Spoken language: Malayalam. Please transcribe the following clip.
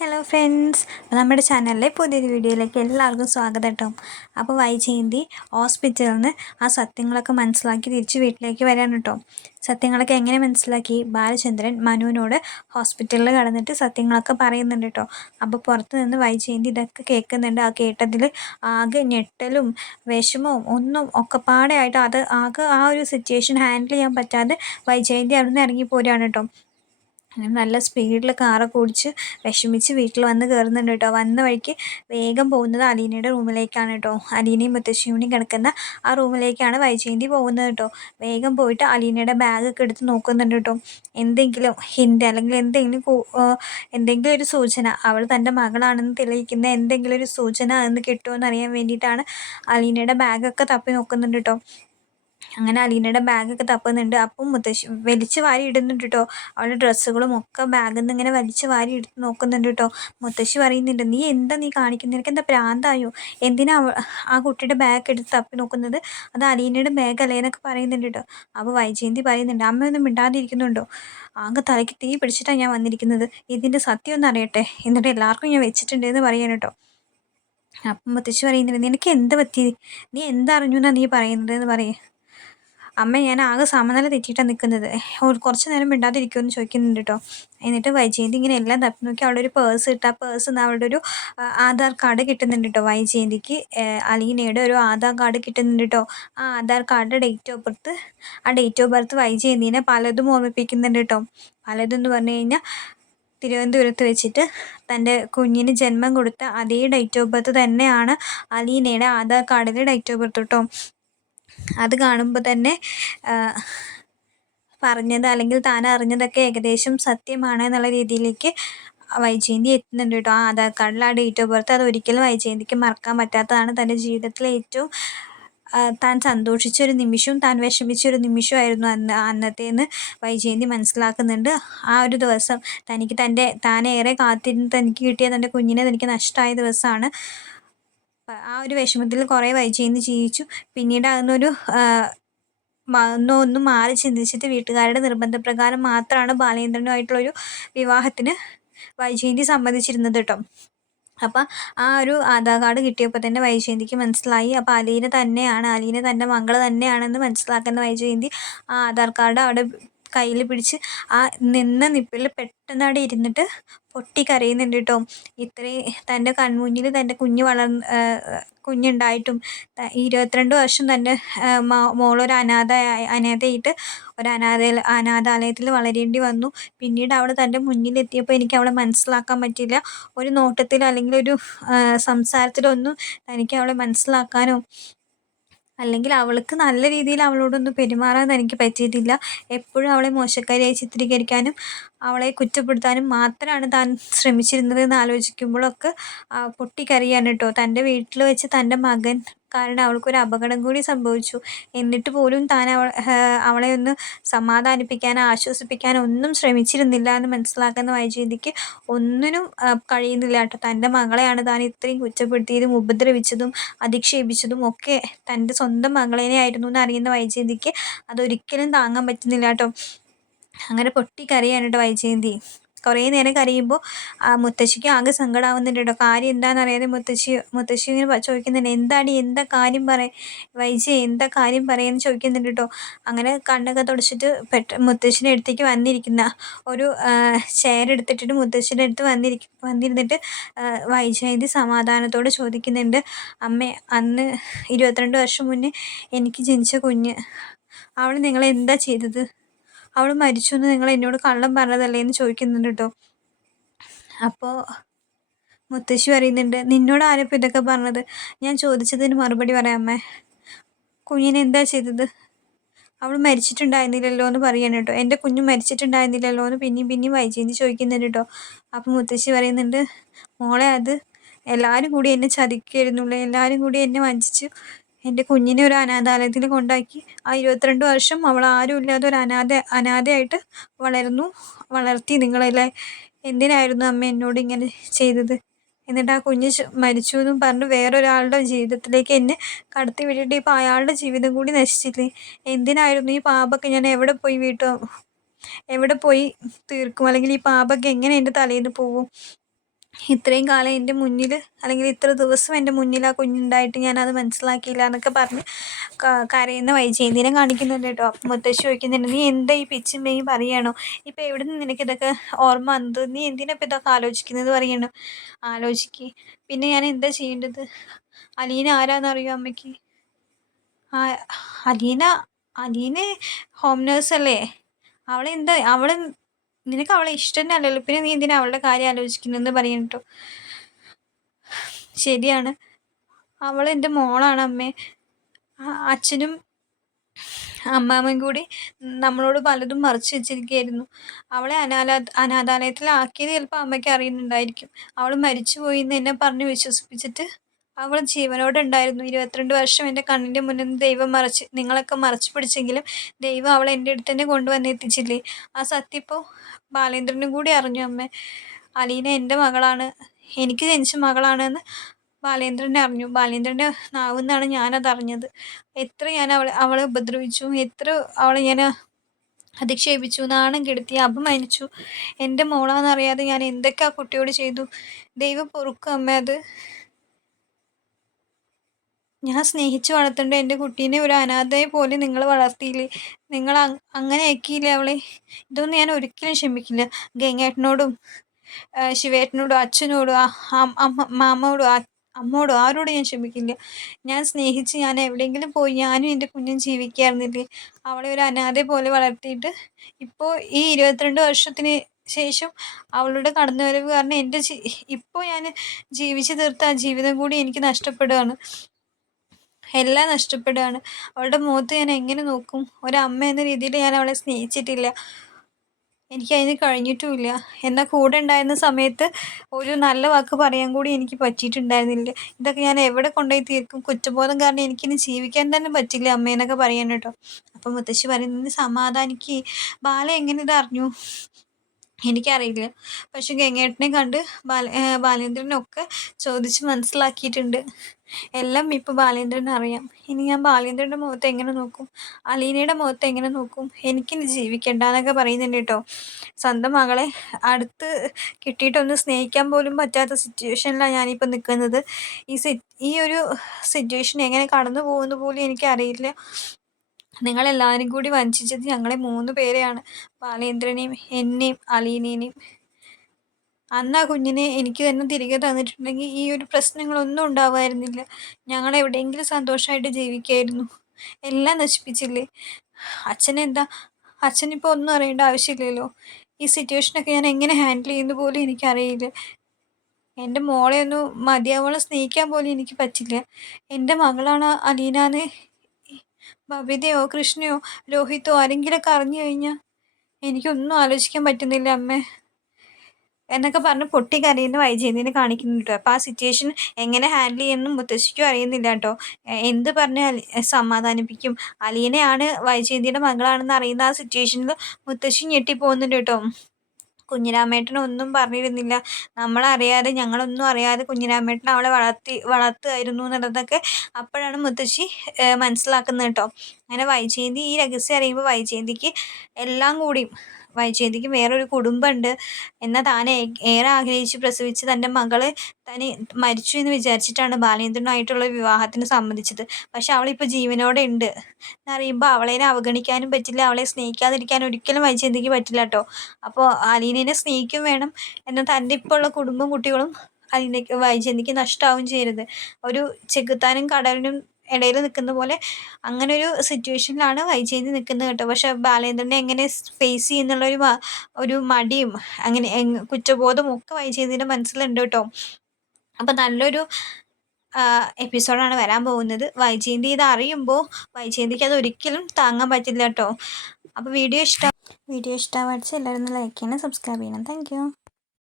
ഹലോ ഫ്രണ്ട്സ് നമ്മുടെ ചാനലിലെ പുതിയൊരു വീഡിയോയിലേക്ക് എല്ലാവർക്കും സ്വാഗതം കേട്ടോ. അപ്പോൾ വൈജയന്തി ഹോസ്പിറ്റലിൽ നിന്ന് ആ സത്യങ്ങളൊക്കെ മനസ്സിലാക്കി തിരിച്ച് വീട്ടിലേക്ക് വരാൻ കേട്ടോ. സത്യങ്ങളൊക്കെ എങ്ങനെ മനസ്സിലാക്കി? ബാലചന്ദ്രൻ മനുവിനോട് ഹോസ്പിറ്റലിൽ കടന്നിട്ട് സത്യങ്ങളൊക്കെ പറയുന്നുണ്ട് കേട്ടോ. അപ്പോൾ പുറത്ത് നിന്ന് വൈജയന്തി ഇതൊക്കെ കേൾക്കുന്നുണ്ട്. ആ കേട്ടതിൽ ആകെ ഞെട്ടലും വിഷമവും ഒന്നും ഒക്കെ പാടെയായിട്ട് അത് ആകെ ആ ഒരു സിറ്റുവേഷൻ ഹാൻഡിൽ ചെയ്യാൻ പറ്റാതെ വൈജയന്തി അവിടെ നിന്ന് ഇറങ്ങി പോരുകയാണ് കേട്ടോ. നല്ല സ്പീഡിൽ കാറൊക്കെ ഓടിച്ച് വിഷമിച്ച് വീട്ടിൽ വന്ന് കയറുന്നുണ്ട് കേട്ടോ. വന്ന വഴിക്ക് വേഗം പോകുന്നത് അലീനയുടെ റൂമിലേക്കാണ് കേട്ടോ. അലീനയും മുത്തശ്ശിയും കിടക്കുന്ന ആ റൂമിലേക്കാണ് വൈജയന്തി പോകുന്നത് കേട്ടോ. വേഗം പോയിട്ട് അലീനയുടെ ബാഗൊക്കെ എടുത്ത് നോക്കുന്നുണ്ട് കേട്ടോ. എന്തെങ്കിലും ഹിന്റ് അല്ലെങ്കിൽ എന്തെങ്കിലും എന്തെങ്കിലും ഒരു സൂചന അവൾ തന്റെ മകളാണെന്ന് തെളിയിക്കുന്ന എന്തെങ്കിലും ഒരു സൂചന എന്ന് കിട്ടുമോ എന്നറിയാൻ വേണ്ടിയിട്ടാണ് അലീനയുടെ ബാഗൊക്കെ തപ്പി നോക്കുന്നുണ്ട് കേട്ടോ. അങ്ങനെ അലീനയുടെ ബാഗൊക്കെ തപ്പുന്നുണ്ട്. അപ്പം മുത്തശ്ശി വലിച്ചു വാരി ഇടുന്നുണ്ട് കേട്ടോ അവളുടെ ഡ്രസ്സുകളും ഒക്കെ ബാഗിൽ നിന്ന് ഇങ്ങനെ വലിച്ചു വാരി എടുത്ത് നോക്കുന്നുണ്ട് കേട്ടോ മുത്തശ്ശി പറയുന്നുണ്ട് നീ എന്താ നീ കാണിക്കുന്നത് നിനക്ക് എന്താ പ്രാന്തായോ? എന്തിനാ ആ കുട്ടിയുടെ ബാഗ് എടുത്ത് തപ്പി നോക്കുന്നത്? അത് അലീനയുടെ ബാഗ് അല്ലേ എന്നൊക്കെ പറയുന്നുണ്ട് കേട്ടോ അപ്പോൾ വൈജയന്തി പറയുന്നുണ്ട് അമ്മയൊന്നും മിണ്ടാതിരിക്കുന്നുണ്ടോ? ആകെ തലയ്ക്ക് തീ പിടിച്ചിട്ടാണ് ഞാൻ വന്നിരിക്കുന്നത്. ഇതിന്റെ സത്യം ഒന്ന് അറിയട്ടെ. എന്നിട്ട് എല്ലാവർക്കും ഞാൻ വെച്ചിട്ടുണ്ട് എന്ന് പറയാൻ കേട്ടോ അപ്പം മുത്തശ്ശി പറയുന്നുണ്ട് നിനക്ക് എന്ത് പറ്റി? നീ എന്തറിഞ്ഞു എന്നാണ് നീ പറയുന്നത്? എന്ന് പറയേ അമ്മ ഞാൻ ആകെ സമനില തെറ്റിയിട്ടാണ് നിൽക്കുന്നത് കുറച്ച് നേരം മിണ്ടാതിരിക്കുമെന്ന് ചോദിക്കുന്നുണ്ട് കേട്ടോ എന്നിട്ട് വൈജയന്തി ഇങ്ങനെ എല്ലാം തപ്പി നോക്കി അവിടെ ഒരു പേഴ്സ് ഇട്ട് ആ പേഴ്സ് അവിടെ ഒരു ആധാർ കാർഡ് കിട്ടുന്നുണ്ട് കേട്ടോ വൈജയന്തിക്ക്. അലീനയുടെ ഒരു ആധാർ കാർഡ് കിട്ടുന്നുണ്ട് കേട്ടോ ആ Aadhaar card date of birth ആ ഡേറ്റ് ഓഫ് ബർത്ത് വൈജയന്തിനെ പലതും ഓർമ്മിപ്പിക്കുന്നുണ്ട് കേട്ടോ പലതും എന്ന് പറഞ്ഞു കഴിഞ്ഞാൽ തിരുവനന്തപുരത്ത് വെച്ചിട്ട് തന്റെ കുഞ്ഞിന് ജന്മം കൊടുത്ത അതേ ഡേറ്റ് ഓഫ് ബർത്ത് തന്നെയാണ് അലീനയുടെ ആധാർ കാർഡിലെ ഡേറ്റ് ഓഫ് ബർത്ത് കേട്ടോ അത് കാണുമ്പോൾ തന്നെ പറഞ്ഞത് അല്ലെങ്കിൽ താൻ അറിഞ്ഞതൊക്കെ ഏകദേശം സത്യമാണ് എന്നുള്ള രീതിയിലേക്ക് വൈജയന്തി എത്തുന്നുണ്ട് കേട്ടോ. ആ ആധാർ കാർഡിൽ ആ ഡേറ്റ് ഓഫ് ബർത്ത് അത് ഒരിക്കലും വൈജയന്തിക്ക് മറക്കാൻ പറ്റാത്തതാണ് തന്റെ ജീവിതത്തിലെ ഏറ്റവും താൻ സന്തോഷിച്ച ഒരു നിമിഷവും താൻ വിഷമിച്ചൊരു നിമിഷമായിരുന്നു അന്ന് അന്നത്തേന്ന് വൈജയന്തി മനസ്സിലാക്കുന്നുണ്ട്. ആ ഒരു ദിവസം തനിക്ക് തന്റെ താനേറെ കാത്തിരുന്ന് തനിക്ക് കിട്ടിയ തന്റെ കുഞ്ഞിനെ തനിക്ക് നഷ്ടമായ ദിവസമാണ്. ആ ഒരു വിഷമത്തിൽ കുറേ വൈജയന്തി ജീവിച്ചു. പിന്നീട് അതൊന്നൊരു ഒന്നും ഒന്നും മാറി ചിന്തിച്ചിട്ട് വീട്ടുകാരുടെ നിർബന്ധപ്രകാരം മാത്രമാണ് ബാലേന്ദ്രനുമായിട്ടുള്ളൊരു വിവാഹത്തിന് വൈജയന്തി സമ്മതിച്ചിരുന്നത് കേട്ടോ അപ്പം ആ ഒരു ആധാർ കാർഡ് കിട്ടിയപ്പോൾ തന്നെ വൈജയന്തിക്ക് മനസ്സിലായി. അപ്പോൾ അലീന തന്നെയാണ് അലീന തന്റെ മകൾ തന്നെയാണെന്ന് മനസ്സിലാക്കുന്ന വൈജയന്തി ആ ആധാർ കാർഡ് അവിടെ കയ്യിൽ പിടിച്ച് ആ നിന്ന നിപ്പിൽ പെട്ടെന്ന് അവിടെ ഇരുന്നിട്ട് പൊട്ടി കരയുന്നുണ്ട് കേട്ടോ. ഇത്രയും തന്റെ കൺമുന്നിൽ തന്റെ കുഞ്ഞ് വളർന്ന് കുഞ്ഞുണ്ടായിട്ടും ഇരുപത്തിരണ്ട് വർഷം തന്റെ മോളൊരു അനാഥ അനാഥയായിട്ട് ഒരു അനാഥ അനാഥാലയത്തിൽ വളരേണ്ടി വന്നു. പിന്നീട് അവൾ തന്റെ മുന്നിലെത്തിയപ്പോൾ എനിക്ക് അവളെ മനസ്സിലാക്കാൻ പറ്റില്ല ഒരു നോട്ടത്തിൽ അല്ലെങ്കിൽ ഒരു സംസാരത്തിലൊന്നും തനിക്ക് അവളെ മനസ്സിലാക്കാനോ അല്ലെങ്കിൽ അവൾക്ക് നല്ല രീതിയിൽ അവളോടൊന്നും പെരുമാറാൻ എനിക്ക് പറ്റിയിട്ടില്ല. എപ്പോഴും അവളെ മോശക്കാരിയായി ചിത്രീകരിക്കാനും അവളെ കുറ്റപ്പെടുത്താനും മാത്രമാണ് താൻ ശ്രമിച്ചിരുന്നത് എന്ന് ആലോചിക്കുമ്പോഴൊക്കെ പൊട്ടിക്കരയാണ് കേട്ടോ. തന്റെ വീട്ടിൽ വെച്ച് തന്റെ മകൻ കാരണം അവൾക്കൊരു അപകടം കൂടി സംഭവിച്ചു. എന്നിട്ട് പോലും താൻ അവൾ അവളെ ഒന്ന് സമാധാനിപ്പിക്കാനോ ആശ്വസിപ്പിക്കാനോ ഒന്നും ശ്രമിച്ചിരുന്നില്ല എന്ന് മനസ്സിലാക്കുന്ന വൈജയന്തിക്ക് ഒന്നിനും കഴിയുന്നില്ല കേട്ടോ. തന്റെ മകളെയാണ് താൻ ഇത്രയും കുറ്റപ്പെടുത്തിയതും ഉപദ്രവിച്ചതും അധിക്ഷേപിച്ചതും ഒക്കെ തന്റെ സ്വന്തം മകളേനെ ആയിരുന്നു എന്ന് അറിയുന്ന വൈജയന്തിക്ക് അതൊരിക്കലും താങ്ങാൻ പറ്റുന്നില്ല കേട്ടോ. അങ്ങനെ പൊട്ടിക്കറിയാണ് കേട്ടോ വൈജയന്തി. കുറേ നേരം കരയുമ്പോൾ മുത്തശ്ശിക്ക് ആകെ സങ്കടമാവുന്നുണ്ട് കേട്ടോ കാര്യം എന്താണെന്ന് അറിയാതെ മുത്തശ്ശി മുത്തശ്ശി ഇങ്ങനെ ചോദിക്കുന്നുണ്ട് എന്താണ് എന്താ കാര്യം പറ വൈജി എന്താ കാര്യം പറയുമെന്ന് ചോദിക്കുന്നുണ്ട് കേട്ടോ അങ്ങനെ കണ്ണൊക്കെ തുടച്ചിട്ട് പെട്ട മുത്തശ്ശിന്റെ അടുത്തേക്ക് വന്നിരിക്കുന്ന ഒരു ചെയർ എടുത്തിട്ടിട്ട് മുത്തശ്ശിന്റെ അടുത്ത് വന്നിരിക്കും വന്നിരുന്നിട്ട് വൈജയന്തി സമാധാനത്തോടെ ചോദിക്കുന്നുണ്ട് അമ്മേ അന്ന് ഇരുപത്തിരണ്ട് വർഷം മുന്നേ എനിക്ക് ജനിച്ച കുഞ്ഞ് അവൾ നിങ്ങൾ എന്താ ചെയ്തത്? അവൾ മരിച്ചു എന്ന് നിങ്ങൾ എന്നോട് കള്ളം പറഞ്ഞതല്ലേ എന്ന് ചോദിക്കുന്നുണ്ട് കേട്ടോ അപ്പോൾ മുത്തശ്ശി പറയുന്നുണ്ട് നിന്നോട് ആരപ്പോൾ ഇതൊക്കെ പറഞ്ഞത്? ഞാൻ ചോദിച്ചതിന് മറുപടി പറയാമേ കുഞ്ഞിനെ എന്താ ചെയ്തത്? അവൾ മരിച്ചിട്ടുണ്ടായിരുന്നില്ലല്ലോ എന്ന് പറയണം കേട്ടോ എന്റെ കുഞ്ഞ് മരിച്ചിട്ടുണ്ടായിരുന്നില്ലല്ലോ എന്ന് പിന്നെയും പിന്നെയും വൈജയന്തി ചോദിക്കുന്നുണ്ട് കേട്ടോ അപ്പം മുത്തശ്ശി പറയുന്നുണ്ട് മോളെ അത് എല്ലാവരും കൂടി എന്നെ ചതിക്കായിരുന്നുള്ളൂ എല്ലാവരും കൂടി എന്നെ വഞ്ചിച്ചു എന്റെ കുഞ്ഞിനെ ഒരു അനാഥാലയത്തിൽ കൊണ്ടാക്കി. ആ ഇരുപത്തിരണ്ട് വർഷം അവൾ ആരും ഇല്ലാതെ ഒരു അനാഥ അനാഥയായിട്ട് വളർന്നു. വളർത്തി നിങ്ങളെല്ലാം? എന്തിനായിരുന്നു അമ്മ എന്നോട് ഇങ്ങനെ ചെയ്തത്? എന്നിട്ട് ആ കുഞ്ഞ് മരിച്ചു എന്നും പറഞ്ഞ് വേറൊരാളുടെ ജീവിതത്തിലേക്ക് എന്നെ കടത്തി വിട്ടിട്ട് ഇപ്പോൾ അയാളുടെ ജീവിതം കൂടി നശിച്ചില്ലേ? എന്തിനായിരുന്നു ഈ പാപൊക്കെ ഞാൻ എവിടെ പോയി വീട്ടോ? എവിടെ പോയി തീർക്കും? അല്ലെങ്കിൽ ഈ പാപൊക്കെ എങ്ങനെ എന്റെ തലേന്ന് പോവും ഇത്രയും കാലം എന്റെ മുന്നിൽ അല്ലെങ്കിൽ ഇത്ര ദിവസം എന്റെ മുന്നിൽ ആ കുഞ്ഞുണ്ടായിട്ട് ഞാനത് മനസ്സിലാക്കിയില്ല എന്നൊക്കെ പറഞ്ഞ് കരയുന്ന വൈജയന്തിനെ കാണിക്കുന്നുണ്ട് കേട്ടോ. അപ്പം മുത്തശ്ശി ചോദിക്കുന്നുണ്ട് നീ എന്താ ഈ പിച്ചും മെയ്യും പറയണോ? ഇപ്പം എവിടെ നിന്ന് നിനക്ക് ഇതൊക്കെ ഓർമ്മ വന്നത്? നീ എന്തിനാ ഇപ്പം ഇതൊക്കെ ആലോചിക്കുന്നത്? പറയണോ. ആലോചിക്ക്. പിന്നെ ഞാൻ എന്താ ചെയ്യേണ്ടത്? അലീന ആരാന്നറിയോ അമ്മയ്ക്ക്? ആ അലീന അലീന ഹോം നേഴ്സല്ലേ? അവളെ എന്താ അവൾ നിനക്ക് അവളെ ഇഷ്ടം അല്ലല്ലോ പിന്നെ നീ എന്തിനാ അവളുടെ കാര്യം ആലോചിക്കുന്നതെന്ന് പറയും കേട്ടോ. ശരിയാണ്. അവൾ എന്റെ മോളാണ് അമ്മേ. അച്ഛനും അമ്മാമ്മയും കൂടി നമ്മളോട് പലതും മറച്ചു വെച്ചിരിക്കുകയായിരുന്നു. അവളെ അനാഥ അനാഥാലയത്തിലാക്കിയത് ചിലപ്പോൾ അമ്മയ്ക്ക് അറിയുന്നുണ്ടായിരിക്കും. അവൾ മരിച്ചുപോയി എന്ന് എന്നെ പറഞ്ഞ് വിശ്വസിപ്പിച്ചിട്ട് അവൾ ജീവനോടെ ഉണ്ടായിരുന്നു ഇരുപത്തിരണ്ട് വർഷം എന്റെ കണ്ണിന്റെ മുന്നിൽ നിന്ന് ദൈവം മറച്ച് നിങ്ങളൊക്കെ മറച്ചു പിടിച്ചെങ്കിലും ദൈവം അവളെ എന്റെ അടുത്ത് തന്നെ കൊണ്ടുവന്ന് എത്തിച്ചില്ലേ? ആ സത്യം ഇപ്പോൾ ബാലേന്ദ്രനും കൂടി അറിഞ്ഞു അമ്മ. അലീന എന്റെ മകളാണ്. എനിക്ക് ജനിച്ച മകളാണെന്ന് ബാലേന്ദ്രനെ അറിഞ്ഞു. ബാലേന്ദ്രന്റെ നാവെന്നാണ് ഞാനത് അറിഞ്ഞത്. എത്ര ഞാൻ അവളെ അവളെ ഉപദ്രവിച്ചു. എത്ര അവളെ ഞാൻ അധിക്ഷേപിച്ചു നാണം കെടുത്തി അപമാനിച്ചു. എന്റെ മോളാണെന്നറിയാതെ ഞാൻ എന്തൊക്കെ ആ കുട്ടിയോട് ചെയ്തു? ദൈവം പൊറുക്കും അമ്മ. അത് ഞാൻ സ്നേഹിച്ച് വളർത്തേണ്ട എന്റെ കുട്ടീനെ ഒരു അനാഥയെ പോലെ നിങ്ങൾ വളർത്തിയില്ലേ? നിങ്ങൾ അങ്ങനെ ആക്കിയില്ലേ അവളെ? ഇതൊന്നും ഞാൻ ഒരിക്കലും ക്ഷമിക്കില്ല. ഗംഗേട്ടനോടും ശിവേട്ടനോടും അച്ഛനോടും മാമയോടും അമ്മോടും ആരോടും ഞാൻ ക്ഷമിക്കില്ല. ഞാൻ സ്നേഹിച്ച് ഞാൻ എവിടെയെങ്കിലും പോയി ഞാനും എന്റെ കുഞ്ഞും ജീവിക്കായിരുന്നില്ലേ? അവളെ ഒരു അനാഥയെ പോലെ വളർത്തിയിട്ട് ഇപ്പോൾ ഈ ഇരുപത്തിരണ്ട് വർഷത്തിന് ശേഷം അവളുടെ കടന്നുവരവ് കാരണം എന്റെ ഇപ്പോൾ ഞാൻ ജീവിച്ചു തീർത്ത ആ ജീവിതം കൂടി എനിക്ക് നഷ്ടപ്പെടുകയാണ്. എല്ലാം നഷ്ടപ്പെടുകയാണ്. അവളുടെ മുഖത്ത് ഞാൻ എങ്ങനെ നോക്കും? ഒരമ്മ എന്ന രീതിയിൽ ഞാൻ അവളെ സ്നേഹിച്ചിട്ടില്ല. എനിക്ക് അതിന് കഴിഞ്ഞിട്ടുമില്ല. എന്നാൽ കൂടെ ഉണ്ടായിരുന്ന സമയത്ത് ഒരു നല്ല വാക്ക് പറയാൻ കൂടി എനിക്ക് പറ്റിയിട്ടുണ്ടായിരുന്നില്ല. ഇതൊക്കെ ഞാൻ എവിടെ കൊണ്ടുപോയി തീർക്കും? കുറ്റബോധം കാരണം എനിക്കിനി ജീവിക്കാൻ തന്നെ പറ്റില്ല അമ്മേന്നൊക്കെ പറയാൻ കേട്ടോ. അപ്പം മുത്തശ്ശി പറയുന്നത് സമാധാനിക്ക്. ബാല എങ്ങനെ ഇതറിഞ്ഞു എനിക്കറിയില്ല. പക്ഷെ ഗംഗേട്ടനെ കണ്ട് ബാല ബാലേന്ദ്രനൊക്കെ ചോദിച്ച് മനസ്സിലാക്കിയിട്ടുണ്ട്. എല്ലാം ഇപ്പോൾ ബാലേന്ദ്രൻ അറിയാം. ഇനി ഞാൻ ബാലേന്ദ്രന്റെ മുഖത്ത് എങ്ങനെ നോക്കും? അലീനയുടെ മുഖത്ത് എങ്ങനെ നോക്കും? എനിക്കിനി ജീവിക്കണ്ട എന്നൊക്കെ പറയുന്നുണ്ട് കേട്ടോ. സ്വന്തം മകളെ അടുത്ത് കിട്ടിയിട്ടൊന്ന് സ്നേഹിക്കാൻ പോലും പറ്റാത്ത സിറ്റുവേഷനിലാണ് ഞാനിപ്പോൾ നിൽക്കുന്നത് ഈ സി ഈ ഒരു സിറ്റുവേഷൻ എങ്ങനെ കടന്നു പോകുന്നു പോലും എനിക്കറിയില്ല. നിങ്ങളെല്ലാവരും കൂടി വഞ്ചിച്ചത് ഞങ്ങളെ മൂന്ന് പേരെയാണ്. ബാലേന്ദ്രനെയും എന്നെയും അലീനേനെയും അന്ന് ആ കുഞ്ഞിനെ എനിക്ക് തന്നെ തിരികെ തന്നിട്ടുണ്ടെങ്കിൽ ഈ ഒരു പ്രശ്നങ്ങളൊന്നും ഉണ്ടാവുമായിരുന്നില്ല ഞങ്ങൾ എവിടെയെങ്കിലും സന്തോഷമായിട്ട് ജീവിക്കായിരുന്നു. എല്ലാം നശിപ്പിച്ചില്ലേ? അച്ഛനെന്താ? അച്ഛനിപ്പോൾ ഒന്നും അറിയേണ്ട ആവശ്യമില്ലല്ലോ. ഈ സിറ്റുവേഷനൊക്കെ ഞാൻ എങ്ങനെ ഹാൻഡിൽ ചെയ്യുന്നു പോലും എനിക്കറിയില്ല. എന്റെ മോളെ ഒന്ന് മതിയാവോളം സ്നേഹിക്കാൻ പോലും എനിക്ക് പറ്റില്ല. എന്റെ മകളാണ് അലീനാന്ന് ബബിതയോ കൃഷ്ണയോ രോഹിത്തോ ആരെങ്കിലൊക്കെ അറിഞ്ഞു കഴിഞ്ഞാൽ എനിക്കൊന്നും ആലോചിക്കാൻ പറ്റുന്നില്ല അമ്മേ. എന്നൊക്കെ പറഞ്ഞ് പൊട്ടി കരയുന്ന വൈജയന്തിനെ കേട്ടോ. അപ്പോൾ ആ സിറ്റുവേഷൻ എങ്ങനെ ഹാൻഡിൽ ചെയ്യുന്നു മുത്തശ്ശിക്കും അറിയുന്നില്ല കേട്ടോ. എന്ത് പറഞ്ഞ് സമാധാനിപ്പിക്കും? അലീനയാണ് വൈജയന്തിയുടെ മകളാണെന്ന് അറിയുന്ന ആ സിറ്റുവേഷനിൽ മുത്തശ്ശി ഞെട്ടിപ്പോകുന്നുണ്ട് കേട്ടോ. കുഞ്ഞിരാമേട്ടൻ ഒന്നും പറഞ്ഞിരുന്നില്ല. നമ്മളറിയാതെ ഞങ്ങളൊന്നും അറിയാതെ കുഞ്ഞിരാമേട്ടൻ അവളെ വളർത്തി വളർത്തുമായിരുന്നു എന്നുള്ളതൊക്കെ അപ്പോഴാണ് മുത്തശ്ശി മനസ്സിലാക്കുന്നത് കേട്ടോ. അങ്ങനെ വൈജയന്തി ഈ രഹസ്യം അറിയുമ്പോൾ വൈജയന്തിക്ക് എല്ലാം കൂടി വൈജയന്തിക്ക് വേറൊരു കുടുംബമുണ്ട് എന്നാൽ താൻ ഏറെ ആഗ്രഹിച്ച് പ്രസവിച്ച് തന്റെ മകൾ തനി മരിച്ചു എന്ന് വിചാരിച്ചിട്ടാണ് ബാലേന്ദ്രനുമായിട്ടുള്ള വിവാഹത്തിന് സമ്മതിച്ചത്. പക്ഷെ അവളിപ്പോൾ ജീവനോടെ ഉണ്ട് എന്നറിയുമ്പോൾ അവളെ അവഗണിക്കാനും പറ്റില്ല. അവളെ സ്നേഹിക്കാതിരിക്കാൻ ഒരിക്കലും വൈജയന്തിക്ക് പറ്റില്ല കേട്ടോ. അപ്പോൾ അലീനെ സ്നേഹിക്കും വേണം എന്നാൽ തന്റെ ഇപ്പോൾ ഉള്ള കുടുംബം കുട്ടികളും അലീനയ്ക്ക് വൈജയന്തിക്ക് നഷ്ടമാവും ചെയ്യരുത്. ഒരു ചെകുത്താനും കടലിനും ഇടയിൽ നിൽക്കുന്ന പോലെ അങ്ങനെ ഒരു സിറ്റുവേഷനിലാണ് വൈജയന്തി നിൽക്കുന്നത് കേട്ടോ. പക്ഷെ ബാലേന്ദ്രനെ എങ്ങനെ ഫേസ് ചെയ്യുന്നുള്ളൊരു ഒരു മടിയും അങ്ങനെ കുറ്റബോധവും ഒക്കെ വൈജയന്തിന്റെ മനസ്സിലുണ്ട് കേട്ടോ. അപ്പം നല്ലൊരു എപ്പിസോഡാണ് വരാൻ പോകുന്നത്. വൈജയന്തി ഇത് അറിയുമ്പോൾ വൈജയന്തിക്ക് അത് ഒരിക്കലും താങ്ങാൻ പറ്റില്ല കേട്ടോ. അപ്പോൾ വീഡിയോ ഇഷ്ടം വീഡിയോ ഇഷ്ടമായിട്ട് എല്ലാവരും ലൈക്ക് ചെയ്യണം സബ്സ്ക്രൈബ് ചെയ്യണം. താങ്ക്